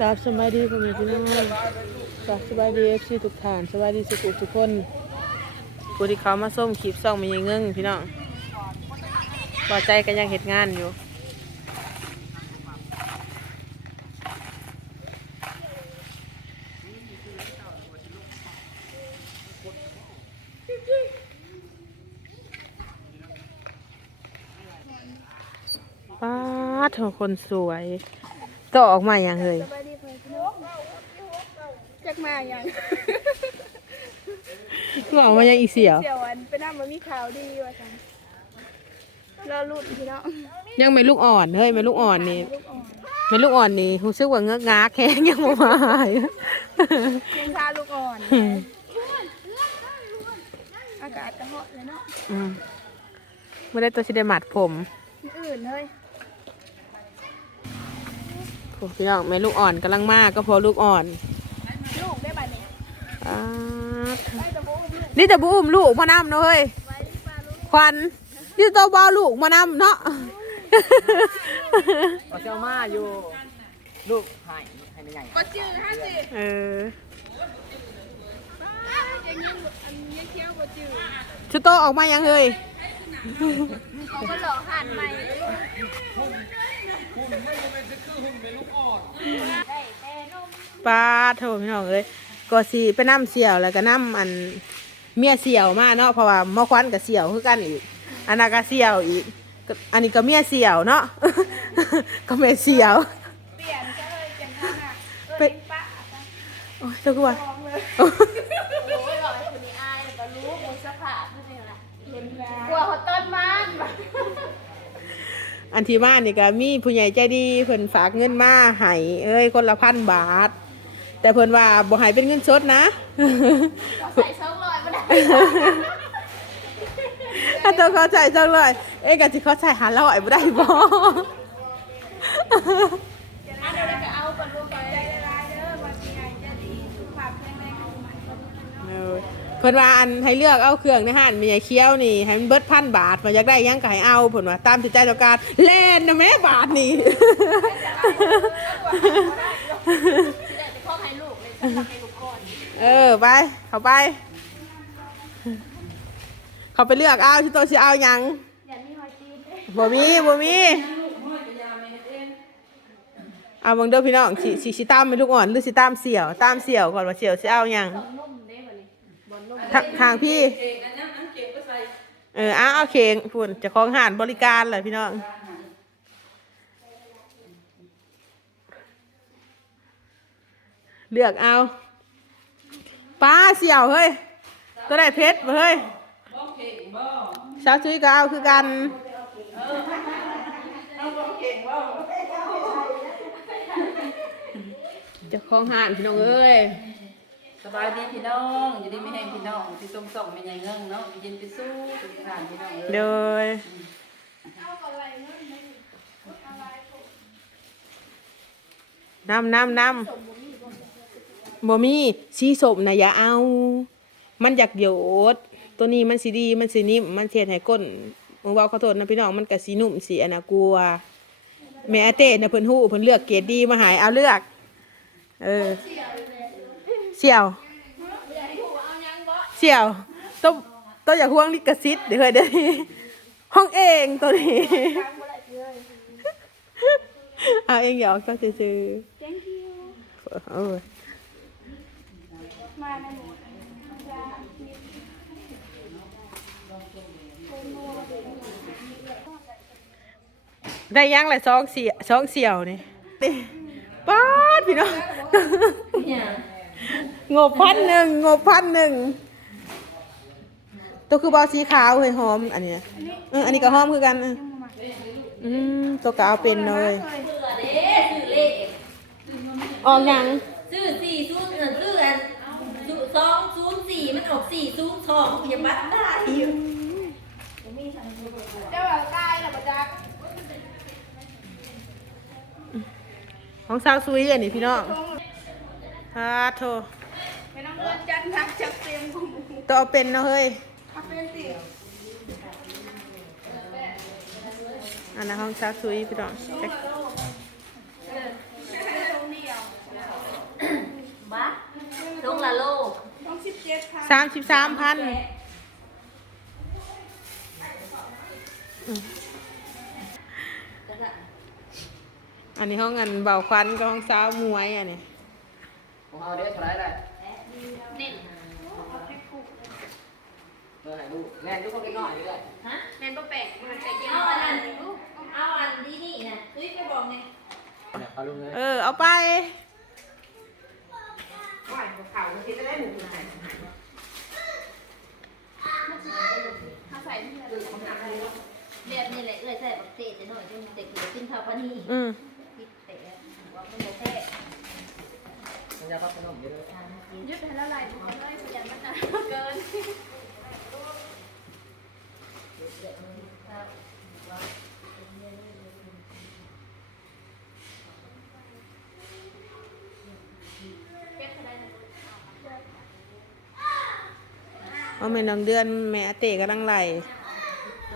กราบสบายดีพ่อแม่พี่น้องกราบสบายดีเอฟซีทุกท่านสบายดีสุขุทุกคนผู้ที่เขามาส้มคลิปซ่องมีเงิงพี่น้องพอใจกันยังเหตุงานอยู่ป้าดเธอคนสวยต่อออกมาอย่างเลย สบายดีเพื่อนพี่น้อง จักมาอย่างก็ออกมาอย่างอีเสียว เสี่ยวอันไปนั่งมันมีข่าวดีว่าซั่นรอรุ่นพี่น้องยังไม่ลูกอ่อนเฮ้ยไม่ลูกอ่อนนี่ลูกอ่อนไม่ลูกอ่อนนี่รู้สึกว่าเงื้อกงาแข้งยังบ่มาหายยังทาลูกอ่อนอากาศกระเหาะเลยเนาะอืมไม่ได้ตัวชิได้หมัดผมมีอื่นเฮ้ยโอ้พี่น้องแม่ลูกอ่อนกำลังมากก็พอลูกอ่อนลูกได้บัดนี้ อ่าได้แตะบูลูกนี่จะบูอุ้มลูกมานำเนาะเฮ้ยไว้ปลาลูกควันนี่ตัวบอลูกมานำเนาะเอาเจ้ามาอยู่ ลูกให้ให้ไม่ใหญ่บ่จื้อฮะสิเออป้ายังยังอันยังเคี้ยวบ่จื้อชุดโตออกมายังเฮ้ยเขาก็หลอกหันใหม่ได้แต่นมปลาโถพี่น้องเอ้ย ก็สิไปน้ำเสี่ยวแล้วก็น้ำอันเมียเสี่ยวมาเนาะเพราะว่าหมอควันกับเสี่ยวคือกันอีกอันนั้นก็เสี่ยวอีกก็อันนี้ก็เมียเสี่ยวเนาะ ก็แม่เสี่ยวเปลี่ยนก็เลยจังนั้นน่ะเออเป็นป้าโอ้ยเจ้าคือว่าฟ้องเลยโอ้ยหล่อคนนี้อายแล้วก็รู้มุสภาพนี่แหละเห็นแล้วกลัวเขาต้นมันอันที่มานี่ก็มีผู้ใหญ่ใจดีเพิ่นฝากเงินมาให้เอ้ยคนละพันบาท แต่เพิ่นว่าบ่ให้เป็นเงินสดนะใส่ช่องลอยมาได้ถ้าตัวเขาใส่จังเลยเอ้ยกะสิเขาใส่หาร้อยบ่ได้บ่อะเดี๋ยวเราจะเอาก่อนลูกใจละลายเด้อวันที่ใหญ่จะดีสุขภาพแข็งแรงขึ้นมาคนกินเนาะเออเพิ่นว่าอันให้เลือกเอาเครื่องในห้านมีใหญ่เคี้ยวนี่ให้มันเบิดพันบาทมันอยากได้หยังก็ให้เอาเพิ่นว่าตามจิตใจต้องการเล่นนะแม่บาทนี่ เออไป เขาไป เขาไปเลือกเอาที่ตัวสิเอายังอย่ามีหอยจีนเด้อบ่มีบ่มีเอาบิ่งเด้อพี่น้องสิสิสิตามเป็นลูกอ่อนหรือสิตามเสี่ยวตามเสี่ยวก่อนว่าเสี่ยวสิเอายังนุ่มเด้อบัดนี้บนนุ่มทางทางพี่ เออเอาเอาเข่งพุ่นจะของหานบริการเลยพี่น้อง เลือกเอาป้าเสี่ยวเฮ้ยตัวได้เพชรบ่เฮ้ยสาวจุ้ยก็เอาคือกันเจะของหานพี่น้องเอ้ยสบายดีพี่น้องอยู่ดีไม่แห้งพี่น้องที่ส่งส่งไม่ใหญ่เงิงเนาะยินไปสู้ทุกท่านพี่น้องเอ้ยโดยน้ำน้ำน้ำ บ่มีสีสมนะอย่าเอา มันอยากโยด ตัวนี้มันสีดีมันสีนิ่มมันเทียนให้ก้นมึงเว่าขอโทษนะพี่น้องมันก็สีนุ่มสีอันนะกลัวแม่อาเต้นะเพิ่นฮู้เพิ่นเลือกเกรดดีมาใหายเอาเลือก เออเสี่ยวเสี่ยวต้องต้องอย่าห่วงลิขสิทธิ์เดี๋ยวเคยได้ห้องเองตัวนี้เอาเองอย่าออกเจ้าซื่อ thank you ๆ เออมาในหมดจะมีได้ยังเลยสองเสียสองเสี่ยวนี่ป๊าดพี่น้องงบพันหนึ่งงบพันหนึ่งตัวคือเบาสีขาวเฮ้ยหอม อันเนี้ยเอออันนี้ก็หอมคือกันเอออืมตัวก็เอาเป็นเลยออกยังซื้อสี่ศูนย์เงินซื้ออันสองศูนย์ สี่มันออกสี่ศูนย์สองอย่าบัดได้อยู่เจ้าแบบตายแล้วประจักษ์ของสาวซุยอันนี้พี่น้องฮาโทไม่ต้องเงินจันทักจักเต็มกูตัวเอาเป็นเนาะเฮ้ยเอาเป็นสิอันนั้นห้องสาวซุยพี่น้อง ตรงเดียว สามสิบสามพันอันนี้ห้องเงินเบาควันกับห้องสาวมวยอันนี้ของเอาเด้อเท่าไหรได้เน้นเมื่อไหร่ลูกแม่ลูกก็ไปหน่อยเลยฮะแม่นบ่แปลกมันแปลกยังเอาอันนั้นเอาอันนี้นี่นะตุ้ยไปบอกไงเอาลุงเลยเออเอาไปถ้า ใส่ที่เหลือของหนักเลยแบบนี้แหละเอ้ยใส่บักเตะจะหน่อยจนเด็กเหลือกินข้าวปานี่อืมคิดเตะว่ามันบ่แพ้มันจะพักขนมเยอะเลยทานกินยึดให้ละลายมันเลยพยายามมันจะเกินเด็กมันข้าวว่า เก็บอะไรนะ เอาแม่น้องเดือนแม่อาเตะกำลังไหล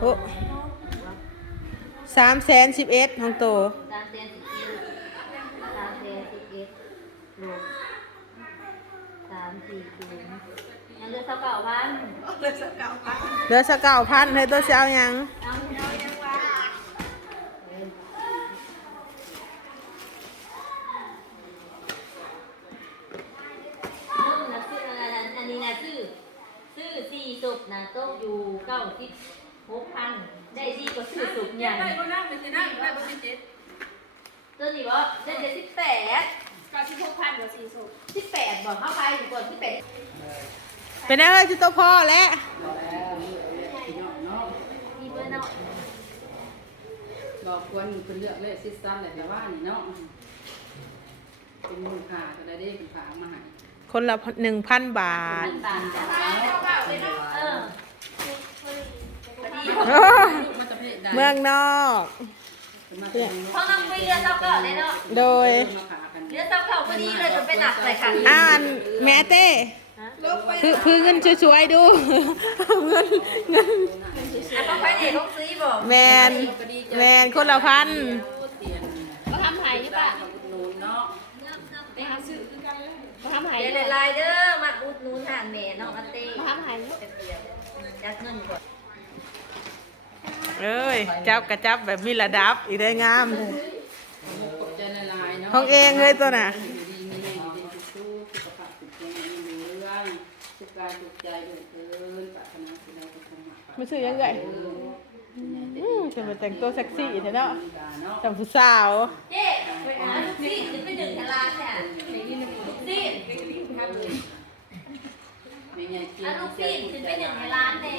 โอ้สามแสนสิบเอ็ดของโตตามเตียนสิบเอ็ดตามเตียนสิบเอ็ดรวมสามสี่คูณยังเหลือเท่าเก่าพันเหลือสักเก้าพันให้ตัวเสียเอาหยังเอาเอายังว่าเออนุ่มนะซื้ออะไรนะอันนี้นะซื้อซื้อสี่ศพ นะโต๊อยู่เก้าสิบหกพันได้ดีกว่าซื้อศพใหญ่ได้บ่นั่งไปสินั่งได้บ่สิเจ็ดตัวนี้ว่ได้เจ็ดสิบแปดก็สิบหกพันกับสี่สุกสิบแปดบอกเข้าไปอยู่ก่อนสิบแปดเป็นอะไรที่ตัวพ่อแล้วรอแล้วพี่น้องเนาะมีเบอร์เนาะรอบควรเป็นเลือกเลยซิสตันแหละแต่ว่านี่เนาะเป็นมือขาก็ได้เด้เป็นขามาให้ คนละหนึ่งพันบาท ต่างกันเก่าเลยเนาะเออพอดีลูกมาจะเพศใดเมืองนอกมาจะเพราะน้องไปเรือเจ้าเก่าเลยเนาะโดยมาขากันเรือเจ้าเก่าพอดีเลยจะไปหนักใส่กันอ่านแม่เต้คือคือเงินสวยๆดูเงินเงินอะต้องไปเนี่ยต้องซื้อบอกแมนแมนคนละพันเตียนก็ทำหายนี่ป่ะอุดหนุนเนาะ ไปหาซื้อคือกันเลย มาทำหายเดี๋ยวเลยลายเด้อมาอุดหนุนทานแม่น้องอาเต้มาทำหายนี่จัดเงินก่อนเอ้ยจับกระจับแบบมีระดับอีกได้งามเลยขอบใจละลายเนาะของเองเลยตัวน่ะดีมีแรงดีสู้สุขภาพสุขภาพมีเรื่องสุขกายสุขใจด้วยเกินปรารถนาสิ่งใดก็สมหวังไม่ซื้อยังไงอืมเป็นมาแต่งตัวเซ็กซี่แท้เนาะเนาะจำผู้สาว เจ๊ไปหาลูกซีดจะไปดึงทลานเนี่ยลูกซีดไม่ไงกิ นอะลูกซีดจะไปดึงในร้านแน่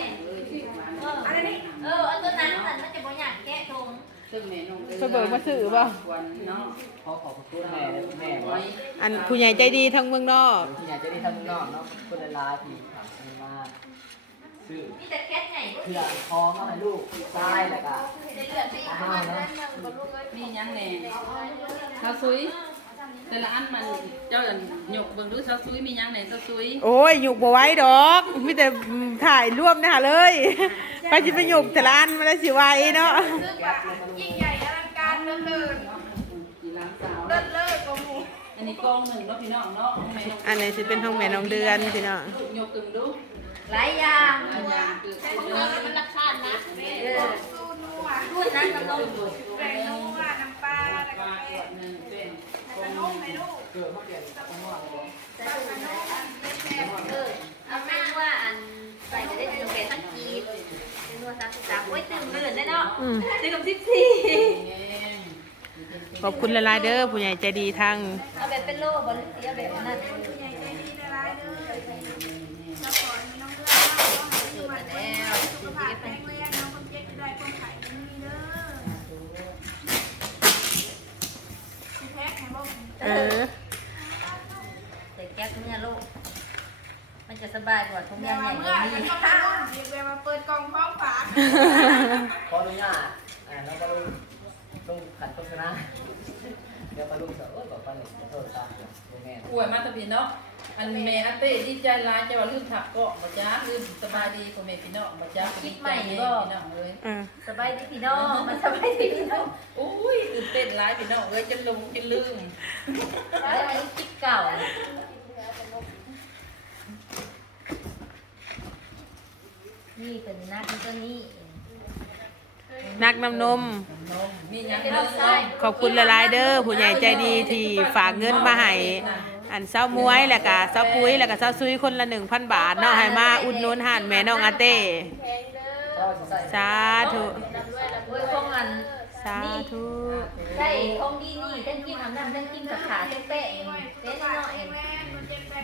เอออันนี้เอออันตัวนั้นมันมันจะบ่อยากแกะทงซึ่งแม่น้อเสบิกมาซื้อป่ะวันเนาะขอขอบคุณแม่แม่ว่าอันผู้ใหญ่ใจดีทั้งเมืองนอกที่อยากจะได้ทำนอกเนาะคนละลายที่ถามมาซื้อมีแต่แก๊สใหญ่ก็เพื่อคล้องเอาให้ลูกซ้ายแล้วก็ได้เลือดสิประมาณนั้นหนึ่งบรรลุเลยมียังแน่ข้าวซุย แต่ละอันมันเจ้าหยกเบิ่งดูข้าวซุยมียังแน่ข้าวซุยโอ้ยหยุกบ่ไหว้ดอกมีแต่ถ่ายรวมนะคะเลยไปจิไปหยุกแต่ละอันมันได้สิไหวเนาะยิ่งใหญ่อลังการเลิศเลิศกี่ล้านสาวเลิศเลิศกว่าหมูอันนี้กองหนึ่งเนาะพี่น้องเนาะแม่น้องอันนี้สิเป็นห้องแม่น้องเดือนพี่น้องลูกหยกกึ่งดูหลายอย่างอันยังคือใช้เนื้อมันราคานะเออสู้นัวพูดนั้นมันลงแป้งนัวน้ำปลาแล้วก็ปลาขแป้วงดหนึ่ง เป็นขนมให้ลูกเกิดมาเปลี่ยนข้างนอกเลยเออเอาแม่ว่าอันใส่จะได้เป็นเป็นสักกีบเป็นนัวสามสิบสามโอ้ยตื่นเลื่นได้เนาะอืมตื่นกับสิบสี่แง่งขอบคุณหลายๆเด้อผู้ใหญ่ใจดีทั้งเอาแบบเป็นโล่บอลเสียแบบนั้นผู้ใหญ่ใจดีได้ร้ายเลยแล้วขอให้น้องเลือกว่าขอให้อยู่มันแล้วสุขภาพแข็งแรงน้องคนเจ็บจะได้คนไข้ไม่มีเด้อแพ็คให้บ่ เออใส่แก๊สเมื่อลูกมันจะสบายกว่าทุกอแต่ย่างใหว่าญ่เมื่อนี้จะเข้าไปเรียกแบบมาเปิดกล่องพร้อมฝาขออนุญาตอ่าแล้วก็ลุงลุงขันโฆษณาเดี๋ยวมาลุงเสร็จเอ้ยบอกว่าหนึ่งจะโทษตามลุงแม่อวยมาตะบีนเนาะ อันแม่อันเต้ดีใจร้ายจะว่าลืมถักเกาะบ่จ้าลืมสบายดีพ่อแม่พี่น้องบ่จ้าดีใจแม่พี่น้องเลยเออสบายดีพี่น้องมันสบายดีพี่น้องโอ้ยตื่นเต้นร้ายพี่น้องเอ้ยจะลงจะลืมแล้วอันนี้คลิปเก่านี่เป็นนักตัวนี้นักน้ำนมมีหยังเป็นเด้ลูอกชายขอบคุณหลายๆเด้อผู้ใหญ่ใจดีที่ฝากเงินมาให้ อันเศร้ามวยแล้วก็เศร้าปุ้ยแล้วก็เศร้าซุยคนละ1,000บาทเนาะให้มาอุดหนุนหานแม่น้องอาเต้ก็ใส่สาธุโอ้ยของอันสาธุได้ของดีนี่ทั้งกินน้ำน้ำทั้งกินกับขาทั้งแป้งเต้นน้อยเอง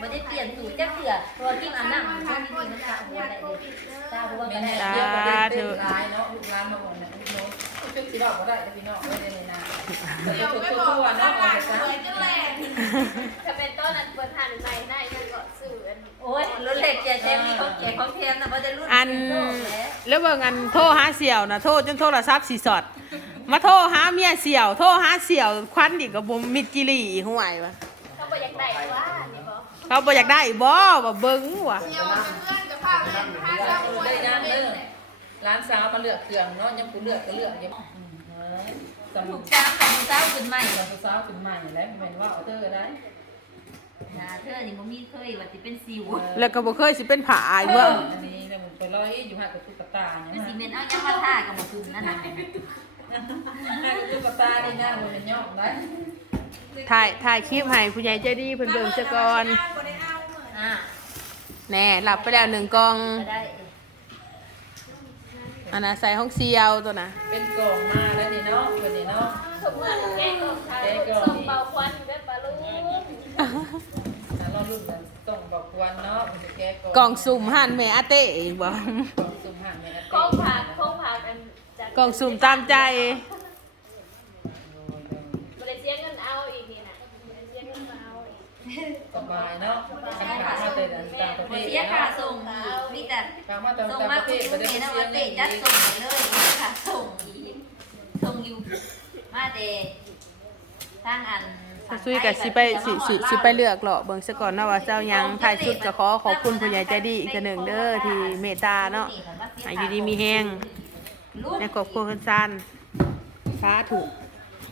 ไม่ได้เปลี่ยนสูตรจักเถื่อเพราะว่ากินอันน้ำทั้งดีนี่มันสะหัวได้เลยตาหัวแม่กันแน่ได้เดียวก็ได้เป็นร้ายเนาะลูกร้านมาหมดเนี่ยลูกน้องเป็นสีดอกก็ได้แต่พี่น้องไม่ได้ในนา เดี๋ยวตัวไปตัวบอกตัวว่าเนาะน้ำเอาลายไปสซะวยจังเลยถ้าเป็นต้นนั้นเปิดทานใหม่ได้ยังก็สื่ออันโอ้ยรถเหล็กแจกแจงมีของแจกของแถมนะบ่ได้รุ่นอันแล้วเบิ่งอันโทรหาเสี่ยวนะโทรจนโทรศัพท์สิสอด มาโทรหาเมียเสี่ยว โทรหาเสี่ยวควันอีกก็บ่มิดจิลีห่วยวะเขาบอกอยากได้ว่านี่บอกเขาบ่อยากได้บ่ว่าเบิ่งว่ะเดี๋ยวเป็นเพื่อนกับข้าวเล่นพาเจ้าป่วยได้งานเล่เด้นอร้านสาวมาเลือกเครื่องเนาะยังกูเลือกก็เลือกยัง สมุถูกกจ้างของเจ้าขึ้นใหม่เราสาวขึ้นใหม่แล้วเป็นว่าเอาเตอร์ได้นะเธอนี่บ่มีเคยว่าสิเป็นสิวแล้วก็บ่เคยสิเป็นผาอายเบิ่งอันนี้เนี่ยมันไปร้อยอยู่ห่างกับตุ๊กตาเนี่ยมันนสิเป็นเอายังมาท่ากับบ่ขึ้นนั่นน่ะห่างกับตุ๊กตานี่นะมันเป็นย่องได้ถ่ายถ่ายคลิปให้ผู้ใหญ่ใจดีเพิ่นเบิ่งซะก่อนอ่าแน่หลับไปแล้วหนึ่งกล่องก็ได้อันน่ะใส่ห้องเซียวตัวน่ะเป็นกล่องมา นาะคนนี้เนาะสมมติแกงของไทยส่งเบาควันด้วยปลาลูกแล้วเรารุ่นกันต้องบอกวันเนาะมันจะแก้กล่องสุ่มห่นแม่อาเต้อีกบ่กล่องสุ่มห่างเนี่ยนะโค้งผักโค้งผักอันจากกล่องสุ่มตามใจบริเซียเงินเอาอีกนี่นะบริเซียเงินมาเอาอีกสบายเนาะคำถามมาแต่ต่างประเทศเสียค่าส่งมีแต่ส่งมาเทคุศยไม่ได้เนะว่าเตะจัดส่งเลยค่ะส่ง มาแต่ทางอันถ้าซุยก็สิไปสิสิสิไปเลือกเลาะเบิ่งซะก่อนเนาะว่าเจ้าหยังถ่ายชุดก็ขอขอบคุณผู้ใหญ่ใจดีอีกเทื่อหนึ่งเด้อที่เมตตาเนาะให้อยู่ดีมีแฮงในครอบครัวเพิ่นซันสาธุ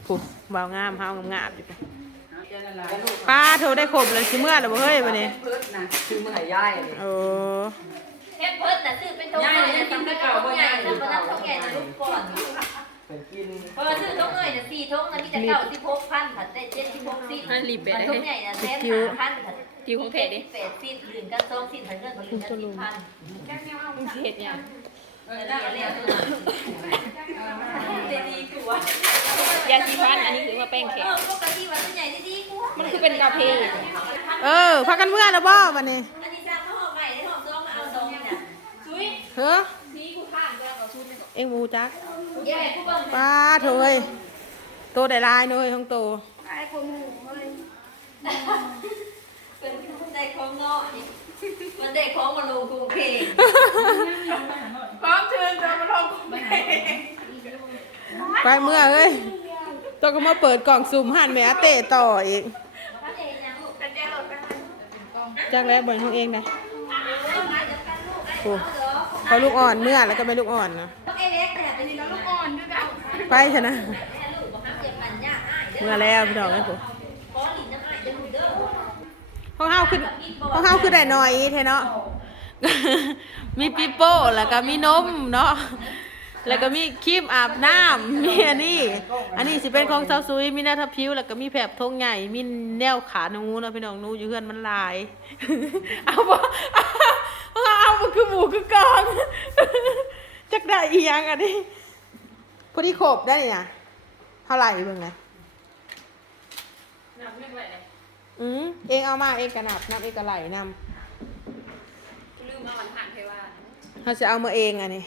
ผู้บ่าวงามเฮางามๆอยู่ไปป้าโทรได้ครบเลยสิเมื่อแล้วบ่เฮ้ยบัดนี้เพิดนะชื่อเมื่อไหร่ย่ายอันนี้โอ้เฮ็ดเพิ่นน่ะซื้อเป็นทงใหญ่นะกินเป็นทงใหญ่นะเพราะนั้นทงใหญ่นะลูกก่อน เป็นกินเพราะว่าซื้อทงเอ้ยน่ะ4ทงน่ะมีแต่เก่า16,000ค่ะแต่76สิมันรีบไปได้ทงใหญ่น่ะแสน5,000ค่ะจิวของเทศดิ8สิบลื่นกัน2สิบเพิ่นเงินบ่ลื่นกัน10,000เทศเนี่ยเออได้แล้วตัวนั้นดีกว่ายาสีฟันอันนี้ถือว่าแป้งเอแข็งอปกติว่าตัวใหญ่ดีกว่ามันคือเป็นกาแฟเออพากันเมื่อแล้วบ่บัดนี้อันนี้จะมาห่อใหม่ได้ห่อซองมาเอาซองนี่น่ะซุยเฮ้อซีกูข้างก็ เอาซุยเอ็งบ่ฮู้จักแย่ผู้เบิ่งป้าโถเอ้ยโตได้หลายเนาะเฮ้ยของโตไอ้คนหูเลยเป็นได้ของเนาะนี่มันได้ของมาลงกรุงเทพพร้อมเชิญจะมาลงไปไปเมื่อเอ้ยต้องก็มาเปิดกล่องสุ่มหันแม่อาเต้ต่ออีกพระเอกยังลูกกันแจ้งรถกันจักแล้วบ่นของเองนะเอามาเดี๋ยวกันลูกไอ้โอ้เอาเด้อเขาลูกอ่อนเมื่อแล้วก็ไม่ลูกอ่อนนะ ต้องไอ้เล็กแต่เป็นลูกอ่อนด้วยกันไปเถอะนะแม่ลูกบ่ฮักเจ็บมันยากอ้ายเด้อเมื่อแล้วพี่น้องเอ้ยผมขอหลินน้ำอ้ายเด้อลูกเด้อห้องเฮาคือห้องเฮาคือได้หน่อยแท้เนาะมีปิโป้แล้วก็มีนมเนาะแล้วก็มีครีมอาบน้ำมีอันนี้ อันนี้สิเป็นของเซาซุยมีหน้าทับพิว แล้วก็มีแผบทงใหญ่ มีแนวขาหนูเนาะพี่น้องหนูอยู่เฮือนมันหลาย เอาบ่เอาเอามันคือหมูคือกอง จักได้อีหยังอันนี้พอดีครบได้นี่นะเท่าไหร่เบิ่งนะน้ำไม่ไหวเลยอืมเองเอามาเองกระนับนับเองกระไหลนลืมเอามันหันเทวาำเขาจะเอามาเองอันนี้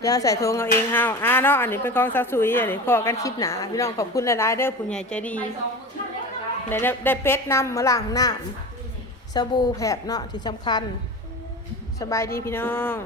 เดี๋ยวใส่ทงเอาเองเฮาอ่าเนาะอันนี้เป็นของซาซุยอันนี้พอกันคลิปหนาพี่น้องขอบคุณหลายๆเด้อผู้ใหญ่ใจดีได้ได้ได้เป็ดนำมาล้างน้ำสบู่แผบเนาะที่สำคัญ สบายดีพี่น้อง